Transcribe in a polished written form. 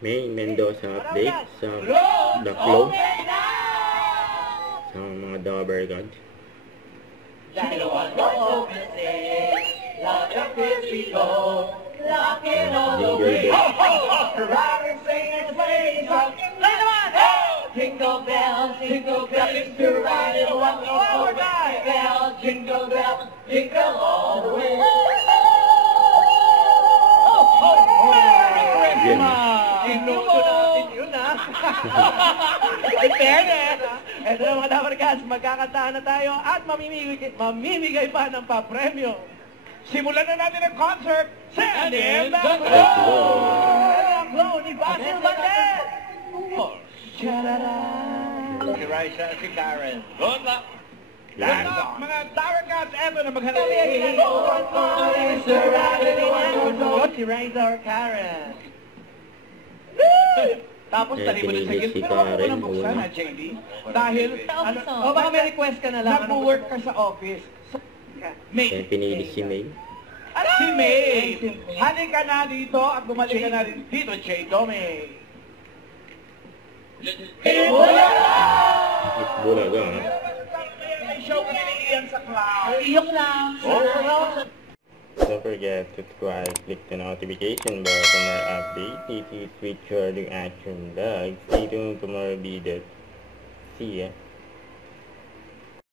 May Mendoza update sa The Flow sa mga Dabber Gods. Jingle bells, jingle bells, to ride in one more bells, jingle bells, jingle all the way. Inuso natin yun, ha? In fairness, eto na mga Dabber Gods, magkakantahan na tayo at mamimigay pa ng papremyo. Simulan na natin ang concert sa Anil the Flow! Ang Flow ni Basil Bandel! Si Raisa, si Karen. Good luck! Good luck, mga Dabber Gods! Eto na maghanap. Si Raisa or Karen. Tapos tali mo na sa gilid. Pero ako nang buksan ha, JD. Dahil, baka may request ka na lang. Nag-work ka sa office. May pinili si May. Si May! Halika ka na dito at bumalik ka na rin dito, Jado May. Bulaga, ha? Show ka ni Ian sa cloud. Iyok lang. Don't forget to subscribe, click the notification bell for more updates. If you switch your action vlogs, stay tuned for more videos. See ya!